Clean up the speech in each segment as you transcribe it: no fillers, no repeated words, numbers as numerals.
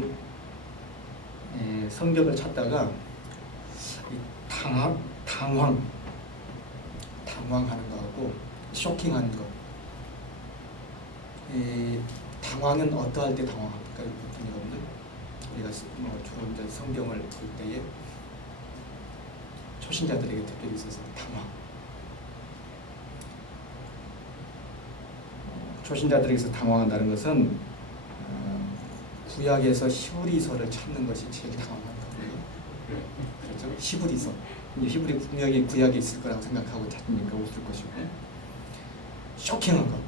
그 성경을 찾다가 당황하는 거하고 쇼킹하는 거. 당황은 어떠할 때 당황합니까, 여러분들? 우리가 주로 이제 성경을 볼 때에 초신자들에게 특별히 있어서 당황. 초신자들에게서 당황한다는 것은 구약에서 히브리서를 찾는 것이 제일 당황한 거예요. 그렇죠? 히브리서. 히브리 분명히 구약에 있을 거라고 생각하고 찾으니까 없을 것이고, 쇼킹한 거.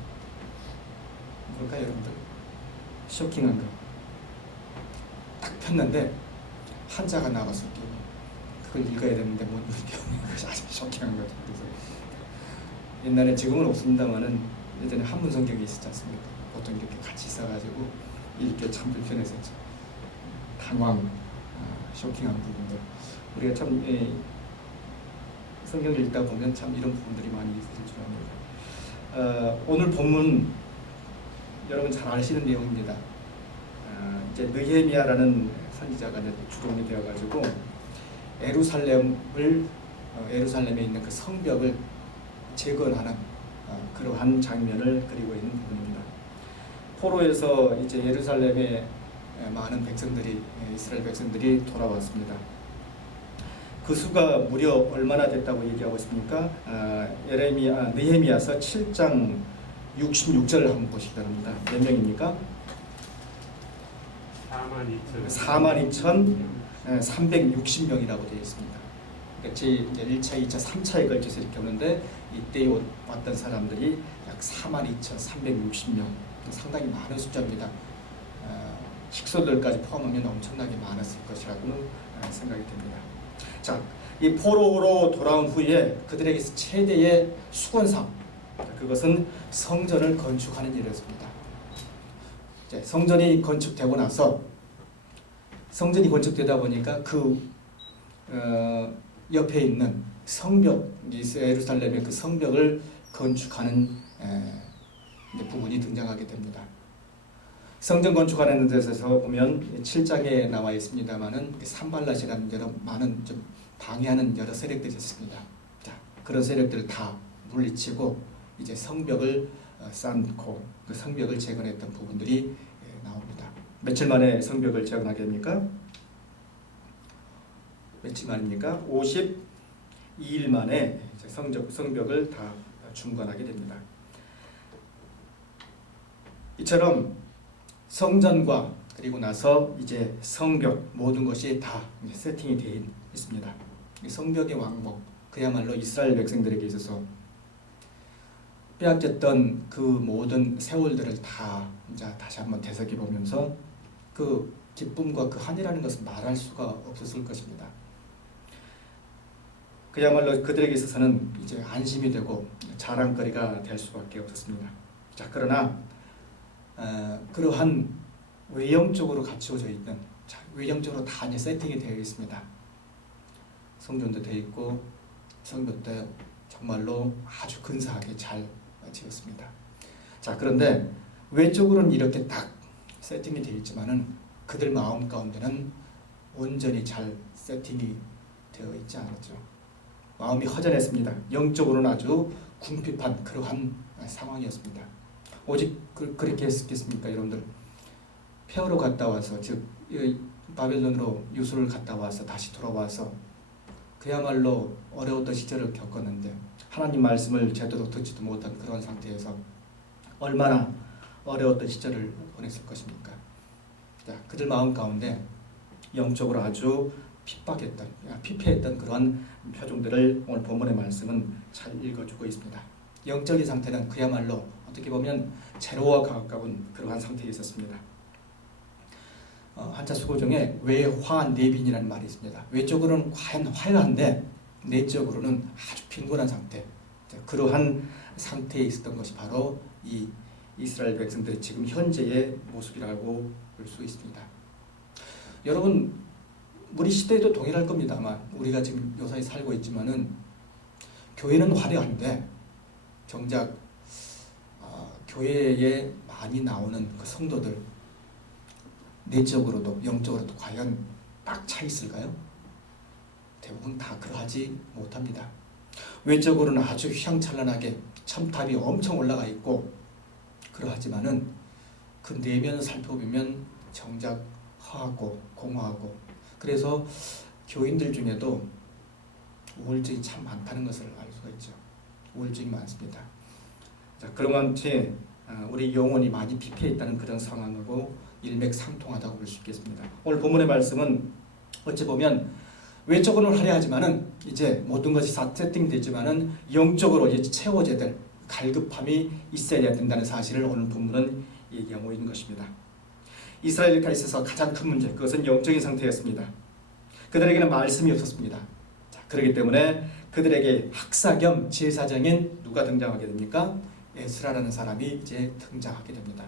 뭘까요, 여러분들? 쇼킹한 거. 딱 폈는데 한자가 나왔을 경우 그걸 읽어야 되는데 못 읽을 경우 그것이 아주 쇼킹한 거죠. 그래서 옛날에 지금은 없습니다만은 예전에 한문 성경이 있었지 않습니까? 보통 이렇게 같이 있어가지고 읽기 참 불편했었죠. 당황, 쇼킹한 부분들. 우리가 참 성경을 읽다 보면 참 이런 부분들이 많이 있을 줄 압니다. 오늘 본문 여러분 잘 아시는 내용입니다. 이제 느헤미야라는 선지자가 이제 주동이 되어가지고 에루살렘에 있는 그 성벽을 재건하는 그러한 장면을 그리고 있는 부분입니다. 포로에서 이제 예루살렘에 많은 백성들이, 이스라엘 백성들이 돌아왔습니다. 그 수가 무려 얼마나 됐다고 얘기하고 있습니까? 느헤미야서 7장 66절을 한번 보시기 바랍니다. 몇 명입니까? 42,360명이라고 되어 있습니다. 이제 1차, 2차, 3차에 걸쳐서 이렇게 오는데 이때 왔던 사람들이 약 42,360명, 상당히 많은 숫자입니다. 식소들까지 포함하면 엄청나게 많았을 것이라고 생각이 됩니다. 자, 이 포로로 돌아온 후에 그들에게서 최대의 수건상, 그것은 성전을 건축하는 일이었습니다. 성전이 건축되고 나서 성전이 건축되다 보니까 그 옆에 있는 성벽, 예루살렘의 그 성벽을 건축하는 부분이 등장하게 됩니다. 성전 건축하는 데서 보면 7장에 나와 있습니다만은 산발랏이라는 여러 많은 좀 방해하는 여러 세력들이 있습니다. 자, 그런 세력들을 다 물리치고 이제 성벽을 쌓고 그 성벽을 재건했던 부분들이 나옵니다. 며칠 만에 성벽을 재건하게 됩니까? 며칠 만입니까? 52일 만에 성벽을 다 중건하게 됩니다. 이처럼 성전과 그리고 나서 이제 성벽 모든 것이 다 세팅이 되어 있습니다. 성벽의 왕복, 그야말로 이스라엘 백성들에게 있어서 빼앗겼던 그 모든 세월들을 다 이제 다시 한번 되새겨 보면서 그 기쁨과 그 한이라는 것은 말할 수가 없었을 것입니다. 그야말로 그들에게 있어서는 이제 안심이 되고 자랑거리가 될 수밖에 없었습니다. 자, 그러나 그러한 외형적으로 갖추어져 있는, 외형적으로 다 이제 세팅이 되어 있습니다. 성전도 되어 있고 성벽도 정말로 아주 근사하게 잘 지었습니다. 자, 그런데 외적으로는 이렇게 딱 세팅이 되어 있지만은 그들 마음 가운데는 온전히 잘 세팅이 되어 있지 않았죠. 마음이 허전했습니다. 영적으로는 아주 궁핍한 그러한 상황이었습니다. 오직 그렇게 했겠습니까, 여러분들? 폐허로 갔다 와서, 즉 바벨론으로 유수를 갔다 와서 다시 돌아와서 그야말로 어려웠던 시절을 겪었는데 하나님 말씀을 제대로 듣지도 못한 그런 상태에서 얼마나 어려웠던 시절을 보냈을 것입니까? 자, 그들 마음 가운데 영적으로 아주 피폐했던 그러한 표정들을 오늘 본문의 말씀은 잘 읽어주고 있습니다. 영적인 상태는 그야말로 어떻게 보면 제로와 가까운 그러한 상태에 있었습니다. 한자 수고 중에 외화내빈이라는 말이 있습니다. 외적으로는 과연 화려한데 내적으로는 아주 빈곤한 상태, 그러한 상태에 있었던 것이 바로 이 이스라엘 백성들의 지금 현재의 모습이라고 볼 수 있습니다. 여러분, 우리 시대에도 동일할 겁니다. 아마 우리가 지금 요사이 살고 있지만은 교회는 화려한데 정작 교회에 많이 나오는 그 성도들, 내적으로도 영적으로도 과연 딱 차 있을까요? 대부분 다 그러하지 못합니다. 외적으로는 아주 휘황찬란하게 첨탑이 엄청 올라가 있고 그러하지만은 그 내면을 살펴보면 정작 허하고 공허하고, 그래서 교인들 중에도 우울증이 참 많다는 것을 알 수가 있죠. 우울증이 많습니다. 자, 그런 채 우리 영혼이 많이 피폐해 있다는 그런 상황하고 일맥상통하다고 볼 수 있겠습니다. 오늘 본문의 말씀은 어찌 보면 외적으로는 화려하지만은 이제 모든 것이 다 세팅되지만은 영적으로 이제 채워져야 될 갈급함이 있어야 된다는 사실을 오늘 본문은 얘기하고 있는 것입니다. 이스라엘에 있어서 가장 큰 문제, 그것은 영적인 상태였습니다. 그들에게는 말씀이 없었습니다. 자, 그렇기 때문에 그들에게 학사 겸 제사장인 누가 등장하게 됩니까? 에스라라는 사람이 이제 등장하게 됩니다.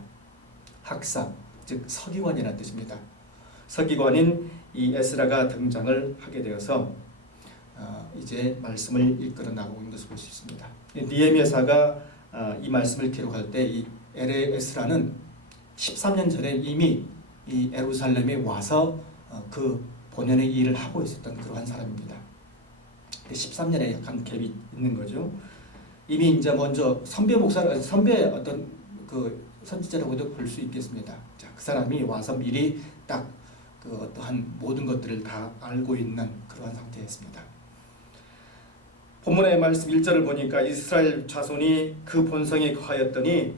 학사, 즉 서기관이라는 뜻입니다. 서기관인 이 에스라가 등장을 하게 되어서 이제 말씀을 이끌어 나가고 있는 것을 볼 수 있습니다. 느헤미야사가 이 말씀을 기록할 때 이 에스라는 13년 전에 이미 이 예루살렘에 와서 그 본연의 일을 하고 있었던 그러한 사람입니다. 13년에 약간 갭이 있는 거죠. 이미 이제 먼저 선배 어떤 그 선지자라고도 볼 수 있겠습니다. 자, 그 사람이 와서 미리 딱 그 어떠한 모든 것들을 다 알고 있는 그러한 상태였습니다. 본문의 말씀 1절을 보니까 이스라엘 자손이 그 본성에 거하였더니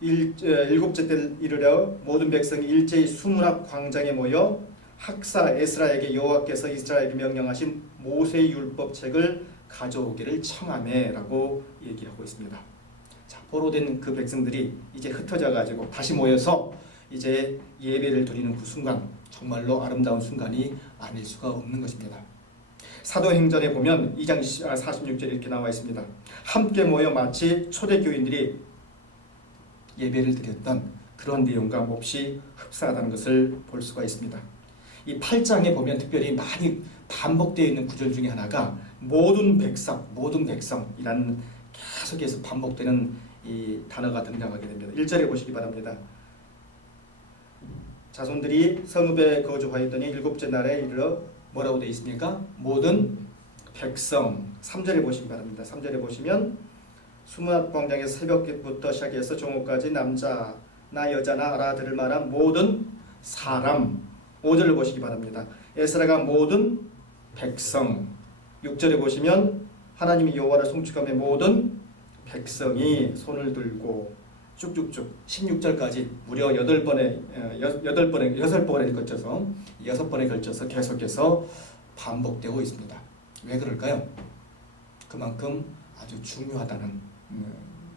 일곱째 때 이르러 모든 백성이 일제히 수문 앞 광장에 모여 학사 에스라에게 여호와께서 이스라엘에게 명령하신 모세의 율법책을 가져오기를 청하매라고 얘기하고 있습니다. 자, 포로된 그 백성들이 이제 흩어져 가지고 다시 모여서 이제 예배를 드리는 그 순간, 정말로 아름다운 순간이 아닐 수가 없는 것입니다. 사도행전에 보면 2장 46절 이렇게 나와 있습니다. 함께 모여 마치 초대교인들이 예배를 드렸던 그런 내용과 몹시 흡사하다는 것을 볼 수가 있습니다. 이 8장에 보면 특별히 많이 반복되어 있는 구절 중에 하나가 모든 백성이라는 계속해서 반복되는 이 단어가 등장하게 됩니다. 1절에 보시기 바랍니다. 자손들이 성읍에 거주하였더니 일곱째 날에 이르러 뭐라고 되어 있습니까? 모든 백성. 3절에 보시기 바랍니다. 3절에 보시면 수문 광장에서 새벽부터 시작해서 정오까지 남자나 여자나 알아들을 만한 모든 사람. 5절을 보시기 바랍니다. 에스라가 모든 백성. 6절에 보시면 하나님이 여호와를 송축하며 모든 백성이 손을 들고 쭉쭉쭉 16절까지 무려 6번에 걸쳐서 계속해서 반복되고 있습니다. 왜 그럴까요? 그만큼 아주 중요하다는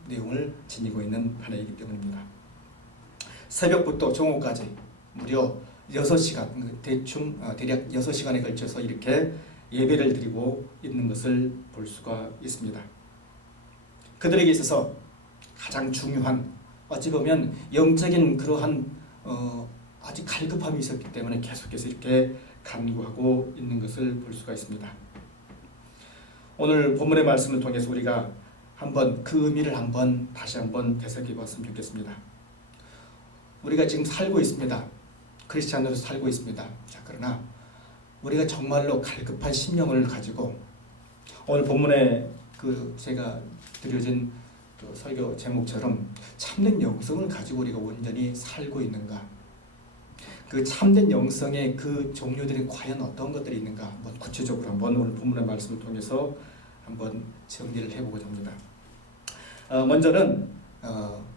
내용을 지니고 있는 하나이기 때문입니다. 새벽부터 정오까지 무려 6시간, 대략 6시간에 걸쳐서 이렇게 예배를 드리고 있는 것을 볼 수가 있습니다. 그들에게 있어서 가장 중요한, 어찌 보면 영적인 그러한 아주 갈급함이 있었기 때문에 계속해서 이렇게 간구하고 있는 것을 볼 수가 있습니다. 오늘 본문의 말씀을 통해서 우리가 한번 그 의미를 다시 한번 되새겨 봤으면 좋겠습니다. 우리가 지금 살고 있습니다. 크리스찬으로 살고 있습니다. 자, 그러나 우리가 정말로 갈급한 심령을 가지고 오늘 본문에 그 제가 드려진 그 설교 제목처럼 참된 영성을 가지고 우리가 온전히 살고 있는가, 그 참된 영성의 그 종류들이 과연 어떤 것들이 있는가 한번 구체적으로 한번 오늘 본문의 말씀을 통해서 한번 정리를 해보고자 합니다. 먼저는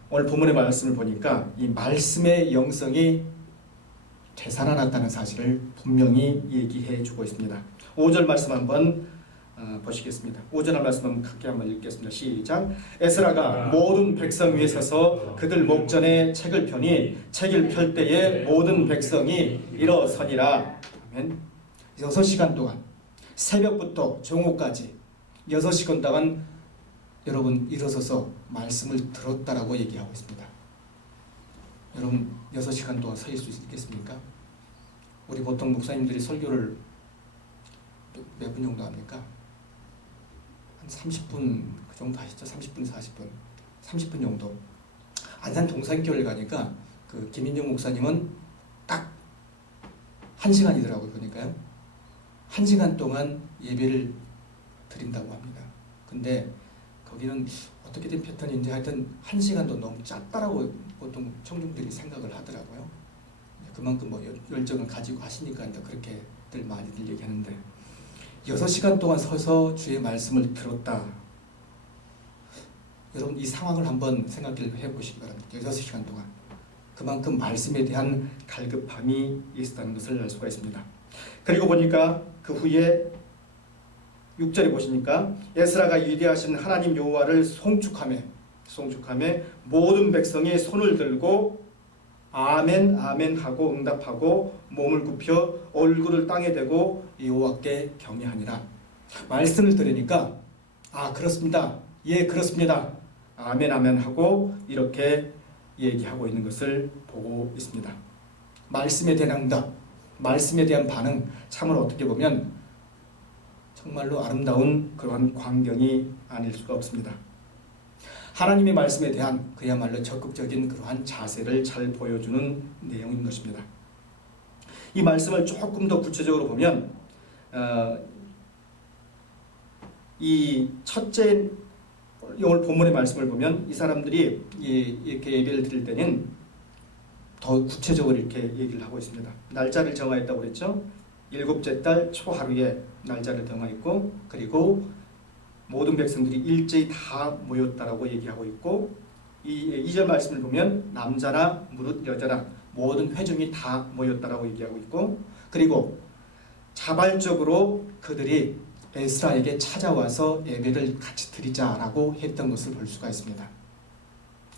오늘 본문의 말씀을 보니까 이 말씀의 영성이 되살아났다는 사실을 분명히 얘기해 주고 있습니다. 5절 말씀 한번 보시겠습니다. 5절 말씀 한번 크게 한번 읽겠습니다. 시작. 에스라가 모든 백성 위에 서서 그들 목전에 책을 펴니 책을 펼 때에 모든 백성이 일어서니라. 아멘. 6시간 동안 새벽부터 정오까지 6시간 동안 여러분 일어서서 말씀을 들었다라고 얘기하고 있습니다. 여러분 6시간 동안 서 있을 수 있겠습니까? 우리 보통 목사님들이 설교를 몇 분 정도 합니까? 한 30분 그 정도 하시죠? 30분, 40분, 30분 정도. 안산 동산교회를 가니까 그 김인종 목사님은 딱 1시간이더라고요. 그러니까요. 1시간 동안 예배를 드린다고 합니다. 근데 거기는 어떻게 된 패턴인지 하여튼 1시간도 너무 짧다라고 보통 청중들이 생각을 하더라고요. 그만큼 뭐 열정을 가지고 하시니까 그렇게들 많이들 얘기하는데 6시간 동안 서서 주의 말씀을 들었다. 여러분 이 상황을 한번 생각을 해보시기 바랍니다. 6시간 동안. 그만큼 말씀에 대한 갈급함이 있었다는 것을 알 수가 있습니다. 그리고 보니까 그 후에 6절에 보시니까 에스라가 위대하신 하나님 여호와를 송축하며 모든 백성이 손을 들고 아멘 아멘 하고 응답하고 몸을 굽혀 얼굴을 땅에 대고 여호와께 경외하니라. 말씀을 들으니까 아 그렇습니다. 예 그렇습니다. 아멘 아멘 하고 이렇게 얘기하고 있는 것을 보고 있습니다. 말씀에 대한 응답, 말씀에 대한 반응, 참으로 어떻게 보면 정말로 아름다운 그러한 광경이 아닐 수가 없습니다. 하나님의 말씀에 대한 그야말로 적극적인 그러한 자세를 잘 보여주는 내용인 것입니다. 이 말씀을 조금 더 구체적으로 보면 이 첫째 오늘 본문의 말씀을 보면 이 사람들이 이렇게 예배를 드릴 때는 더 구체적으로 이렇게 얘기를 하고 있습니다. 날짜를 정하였다고 그랬죠. 7째 달 초하루에 날짜를 정하였고 그리고 모든 백성들이 일제히 다 모였다라고 얘기하고 있고 이 2절 말씀을 보면 남자나 무릇 여자나 모든 회중이 다 모였다라고 얘기하고 있고 그리고 자발적으로 그들이 에스라에게 찾아와서 예배를 같이 드리자라고 했던 것을 볼 수가 있습니다.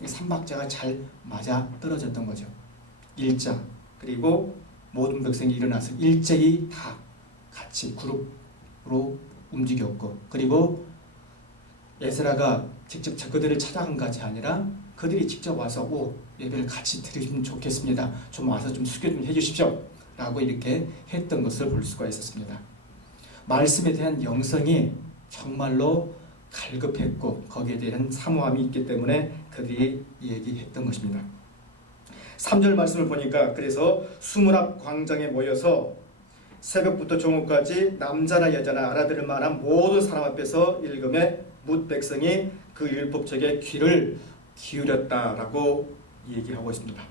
삼박자가 잘 맞아 떨어졌던 거죠. 일자 그리고 모든 백성이 일어나서 일제히 다 같이 그룹으로 움직였고 그리고 에스라가 직접 그들을 찾아간 것이 아니라 그들이 직접 와서 예배를 같이 드리면 좋겠습니다. 좀 와서 좀 수교 좀 해주십시오 라고 이렇게 했던 것을 볼 수가 있었습니다. 말씀에 대한 영성이 정말로 갈급했고 거기에 대한 사모함이 있기 때문에 그들이 얘기했던 것입니다. 3절 말씀을 보니까 그래서 수문 앞 광장에 모여서 새벽부터 정오까지 남자나 여자나 알아들을 만한 모든 사람 앞에서 읽음에 뭇 백성이 그 율법책에 귀를 기울였다라고 얘기하고 있습니다.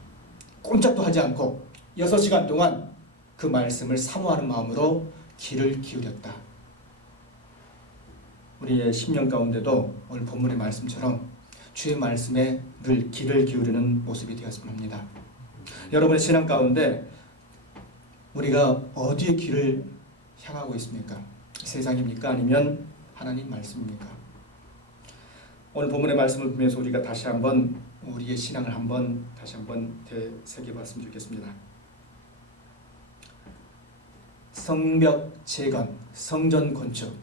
꼼짝도 하지 않고 6시간 동안 그 말씀을 사모하는 마음으로 귀를 기울였다. 우리의 심령 가운데도 오늘 본문의 말씀처럼 주의 말씀에 늘 귀를 기울이는 모습이 되었으면 합니다. 여러분의 신앙 가운데 우리가 어디에 귀를 향하고 있습니까? 세상입니까? 아니면 하나님 말씀입니까? 오늘 본문의 말씀을 보면서 우리가 다시 한번 우리의 신앙을 다시 한번 되새겨봤으면 좋겠습니다. 성벽 재건, 성전 건축,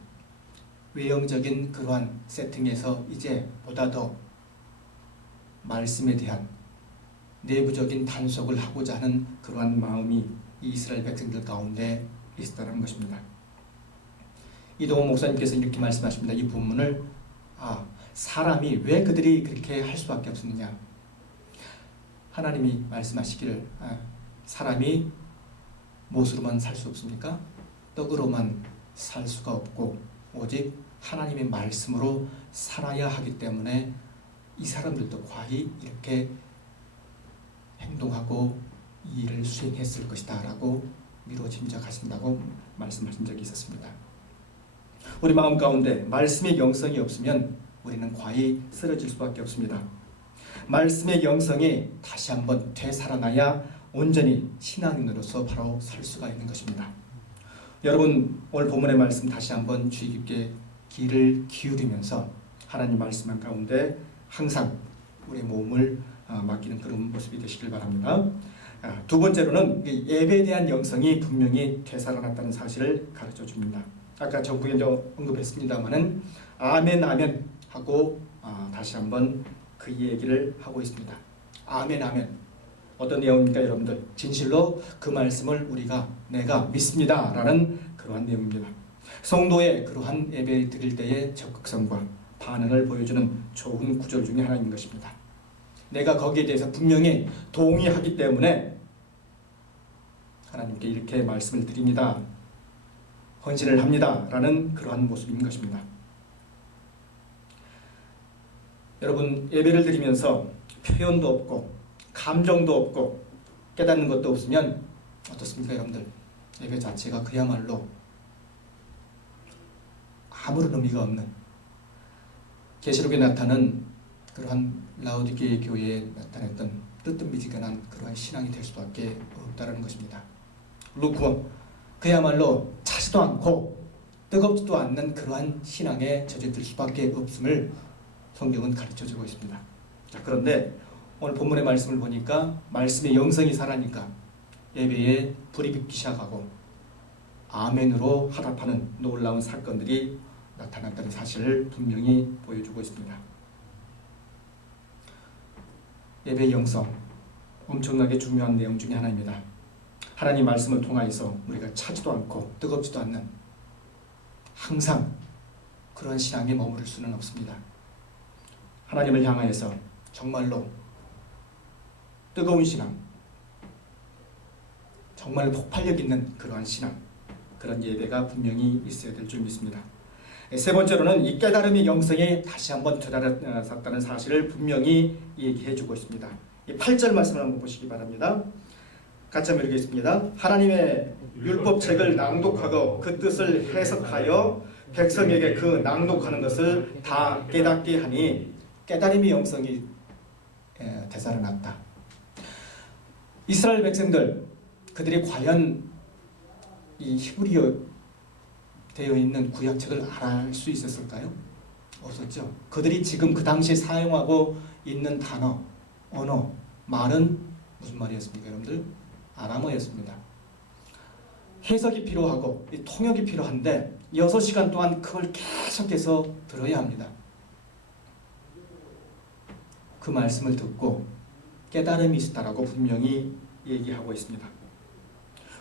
외형적인 그러한 세팅에서 이제 보다 더 말씀에 대한 내부적인 단속을 하고자 하는 그러한 마음이 이스라엘 백성들 가운데 있었다는 것입니다. 이동호 목사님께서 이렇게 말씀하십니다. 이 본문을 사람이 왜 그들이 그렇게 할 수밖에 없었느냐. 하나님이 말씀하시기를 사람이 못으로만 살 수 없습니까? 떡으로만 살 수가 없고 오직 하나님의 말씀으로 살아야 하기 때문에 이 사람들도 과히 이렇게 행동하고 이 일을 수행했을 것이다 라고 미루어 짐작하신다고 말씀하신 적이 있었습니다. 우리 마음 가운데 말씀의 영성이 없으면 우리는 과히 쓰러질 수밖에 없습니다. 말씀의 영성이 다시 한번 되살아나야 온전히 신앙인으로서 바로 살 수가 있는 것입니다. 여러분 오늘 본문의 말씀 다시 한번 주의 깊게 귀를 기울이면서 하나님 말씀 가운데 항상 우리의 몸을 맡기는 그런 모습이 되시길 바랍니다. 두 번째로는 예배에 대한 영성이 분명히 되살아났다는 사실을 가르쳐 줍니다. 아까 전부에 언급했습니다마는 아멘 아멘 하고 다시 한번 그 얘기를 하고 있습니다. 아멘 아멘. 어떤 내용입니까 여러분들? 진실로 그 말씀을 내가 믿습니다 라는 그러한 내용입니다. 성도의 그러한 예배 드릴 때의 적극성과 반응을 보여주는 좋은 구절 중에 하나인 것입니다. 내가 거기에 대해서 분명히 동의하기 때문에 하나님께 이렇게 말씀을 드립니다. 헌신을 합니다. 라는 그러한 모습인 것입니다. 여러분, 예배를 드리면서 표현도 없고 감정도 없고 깨닫는 것도 없으면 어떻습니까, 여러분들? 예배 자체가 그야말로 아무런 의미가 없는, 계시록에 나타난 그러한 라오디게의 교회에 나타냈던 뜨뜻미지근한 그러한 신앙이 될 수밖에 없다는 것입니다. 루크워, 그야말로 차지도 않고 뜨겁지도 않는 그러한 신앙에 젖어들 수밖에 없음을 성경은 가르쳐주고 있습니다. 자, 그런데 오늘 본문의 말씀을 보니까 말씀의 영성이 살아니까 예배에 불이 붙기 시작하고 아멘으로 화답하는 놀라운 사건들이 나타났다는 사실을 분명히 보여주고 있습니다. 예배의 영성, 엄청나게 중요한 내용 중에 하나입니다. 하나님 말씀을 통하여서 우리가 차지도 않고 뜨겁지도 않는, 항상 그런 신앙에 머무를 수는 없습니다. 하나님을 향하여서 정말로 뜨거운 신앙, 정말 폭발력 있는 그러한 신앙, 그런 예배가 분명히 있어야 될 줄 믿습니다. 세 번째로는 이 깨달음의 영성에 다시 한번 되살았다는 사실을 분명히 얘기해주고 있습니다. 이 8절 말씀을 한번 보시기 바랍니다. 같이 한번 읽겠습니다. 하나님의 율법책을 낭독하고 그 뜻을 해석하여 백성에게 그 낭독하는 것을 다 깨닫게 하니, 깨달음의 영성이 되살아났다. 이스라엘 백성들, 그들이 과연 이 히브리어 되어 있는 구약책을 알 수 있었을까요? 없었죠. 그들이 지금 그 당시에 사용하고 있는 단어, 언어, 말은 무슨 말이었습니까, 여러분들? 아람어였습니다. 해석이 필요하고 통역이 필요한데 6시간 동안 그걸 계속해서 들어야 합니다. 그 말씀을 듣고 깨달음이 있었다라고 분명히 얘기하고 있습니다.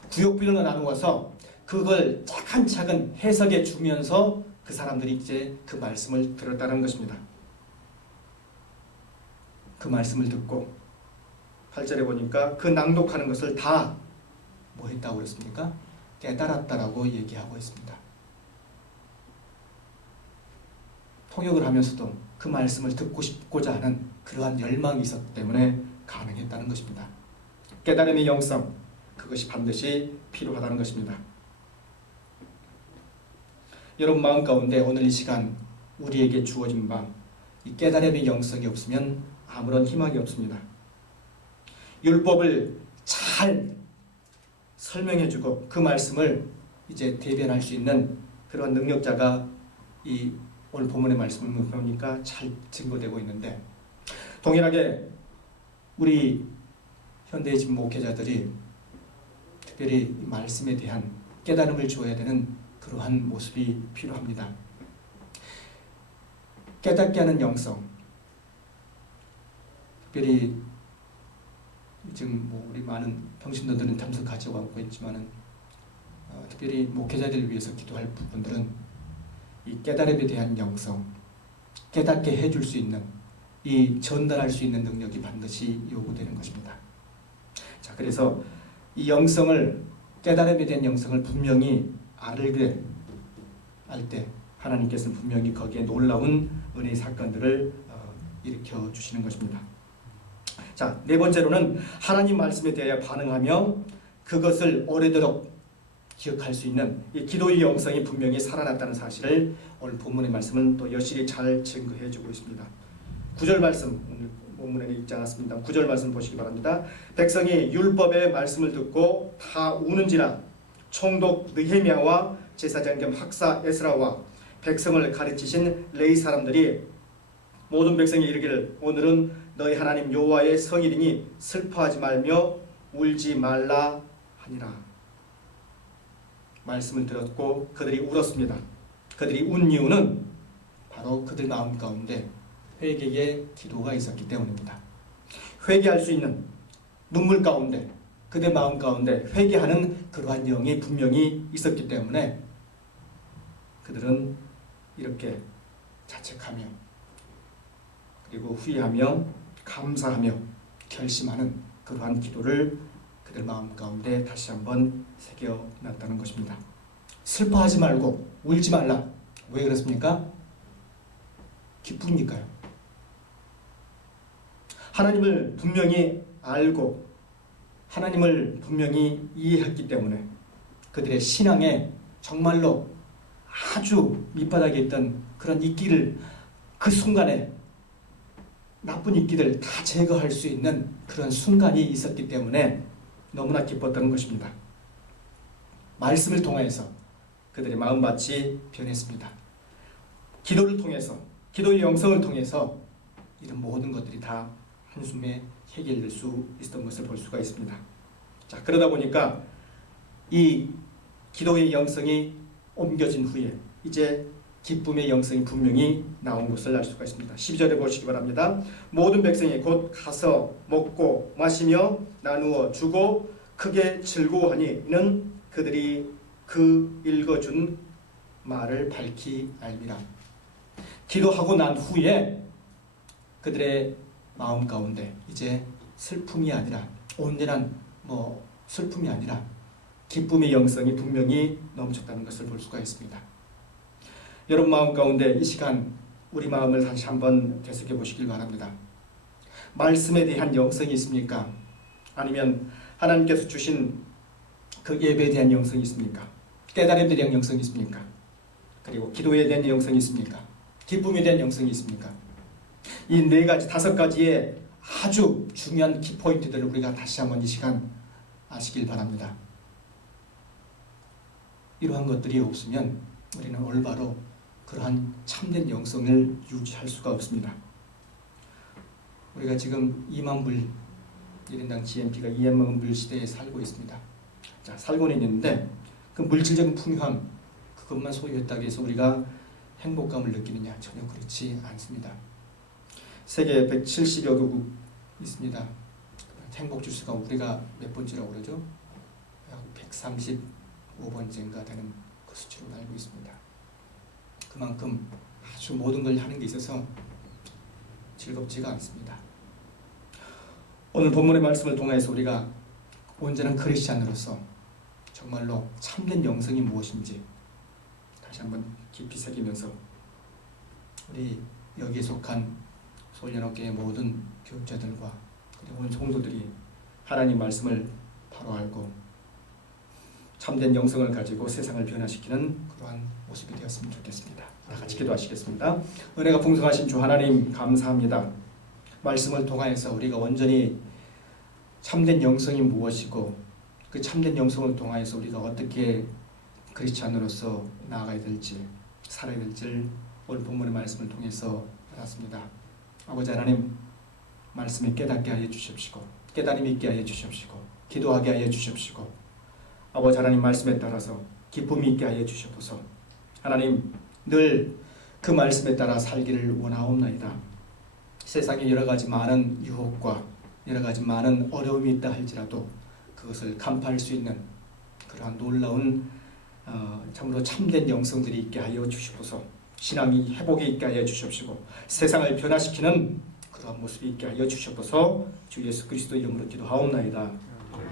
구역별로 나누어서 그걸 차근차근 해석해 주면서 그 사람들이 이제 그 말씀을 들었다는 것입니다. 그 말씀을 듣고 8절에 보니까 그 낭독하는 것을 다 뭐 했다고 그랬습니까? 깨달았다라고 얘기하고 있습니다. 통역을 하면서도 그 말씀을 듣고 싶고자 하는 그러한 열망이 있었기 때문에 가능했다는 것입니다. 깨달음의 영성, 그것이 반드시 필요하다는 것입니다. 여러분 마음 가운데 오늘 이 시간 우리에게 주어진 바, 이 깨달음의 영성이 없으면 아무런 희망이 없습니다. 율법을 잘 설명해주고 그 말씀을 이제 대변할 수 있는 그런 능력자가 이 오늘 본문의 말씀을 보니까 잘 증거되고 있는데, 동일하게 우리 현대의 지금 목회자들이 특별히 말씀에 대한 깨달음을 주어야 되는 그러한 모습이 필요합니다. 깨닫게 하는 영성, 특별히 지금 우리 많은 평신도들은 참석하지 않고 있지만은 특별히 목회자들을 위해서 기도할 부분들은 이 깨달음에 대한 영성, 깨닫게 해줄 수 있는, 이 전달할 수 있는 능력이 반드시 요구되는 것입니다. 자, 그래서 이 영성을, 깨달음에 대한 영성을 분명히 알게 할 때 하나님께서는 분명히 거기에 놀라운 은혜의 사건들을 일으켜 주시는 것입니다. 자, 네 번째로는 하나님 말씀에 대해 반응하며 그것을 오래도록 기억할 수 있는 이 기도의 영성이 분명히 살아났다는 사실을 오늘 본문의 말씀은 또 여실히 잘 증거해 주고 있습니다. 9절 말씀, 오늘 본문에 읽지 않았습니다. 9절 말씀 보시기 바랍니다. 백성이 율법의 말씀을 듣고 다 우는지라 총독 느헤미야와 제사장 겸 학사 에스라와 백성을 가르치신 레위 사람들이 모든 백성이 이르기를 오늘은 너희 하나님 여호와의 성일이니 슬퍼하지 말며 울지 말라 하니라. 말씀을 들었고 그들이 울었습니다. 그들이 운 이유는 바로 그들 마음 가운데 회개의 기도가 있었기 때문입니다. 회개할 수 있는 눈물 가운데, 그들 마음 가운데 회개하는 그러한 영이 분명히 있었기 때문에 그들은 이렇게 자책하며 그리고 후회하며 감사하며 결심하는 그러한 기도를 그들 마음 가운데 다시 한번 새겨놨다는 것입니다. 슬퍼하지 말고 울지 말라. 왜 그렇습니까? 기쁘니까요. 하나님을 분명히 알고 하나님을 분명히 이해했기 때문에 그들의 신앙에 정말로 아주 밑바닥에 있던 그런 이끼를 그 순간에 나쁜 이끼들 다 제거할 수 있는 그런 순간이 있었기 때문에 너무나 기뻤다는 것입니다. 말씀을 통해서 그들의 마음밭이 변했습니다. 기도를 통해서, 기도의 영성을 통해서 이런 모든 것들이 다 한숨에 해결될 수 있었던 것을 볼 수가 있습니다. 자, 그러다 보니까 이 기도의 영성이 옮겨진 후에 이제 기쁨의 영성이 분명히 나온 것을 알 수가 있습니다. 12절에 보시기 바랍니다. 모든 백성이 곧 가서 먹고 마시며 나누어 주고 크게 즐거워하니 이는 그들이 그 읽어준 말을 밝히 알미라. 기도하고 난 후에 그들의 마음 가운데 이제 슬픔이 아니라 온전한 슬픔이 아니라 기쁨의 영성이 분명히 넘쳤다는 것을 볼 수가 있습니다. 여러분 마음 가운데 이 시간 우리 마음을 다시 한번 되새겨 보시길 바랍니다. 말씀에 대한 영성이 있습니까? 아니면 하나님께서 주신 그 예배에 대한 영성이 있습니까? 깨달음에 대한 영성이 있습니까? 그리고 기도에 대한 영성이 있습니까? 기쁨에 대한 영성이 있습니까? 이 네 가지, 다섯 가지의 아주 중요한 키포인트들을 우리가 다시 한번 이 시간 아시길 바랍니다. 이러한 것들이 없으면 우리는 올바로 그러한 참된 영성을 유지할 수가 없습니다. 우리가 지금 2만 불 1인당 GNP가 2만 불 시대에 살고 있습니다. 자, 살고는 있는데 그 물질적인 풍요함 그것만 소유했다고 해서 우리가 행복감을 느끼느냐? 전혀 그렇지 않습니다. 세계 170여 개국 있습니다. 행복 지수가 우리가 몇 번째라고 그러죠? 135번째인가 되는 그 수치로 알고 있습니다. 그만큼 아주 모든 걸 하는 데 있어서 즐겁지가 않습니다. 오늘 본문의 말씀을 통해서 우리가 온전한 크리스찬으로서 정말로 참된 영성이 무엇인지 다시 한번 깊이 새기면서 우리 여기에 속한 솔연업계의 모든 교육자들과 그리고 온 성도들이 하나님 말씀을 바로 알고 참된 영성을 가지고 세상을 변화시키는 그러한 모습이 되었으면 좋겠습니다. 다 같이 기도하시겠습니다. 은혜가 풍성하신 주 하나님 감사합니다. 말씀을 통하여서 우리가 온전히 참된 영성이 무엇이고 그 참된 영성을 통하여서 우리가 어떻게 크리스찬으로서 나아가야 될지 살아야 될지 오늘 본문의 말씀을 통해서 알았습니다. 아버지 하나님 말씀에 깨닫게 하여 주십시고 깨달음이 있게 하여 주십시고 기도하게 하여 주십시고 아버지 하나님 말씀에 따라서 기쁨이 있게 하여 주시옵소서. 하나님 늘 그 말씀에 따라 살기를 원하옵나이다. 세상에 여러 가지 많은 유혹과 여러 가지 많은 어려움이 있다 할지라도 그것을 간파할 수 있는 그러한 놀라운 참으로 참된 영성들이 있게 하여 주시옵소서. 신앙이 회복이 있게 하여 주시옵시고 세상을 변화시키는 그러한 모습이 있게 하여 주시옵소서. 주 예수 그리스도 이름으로 기도하옵나이다.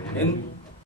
아멘.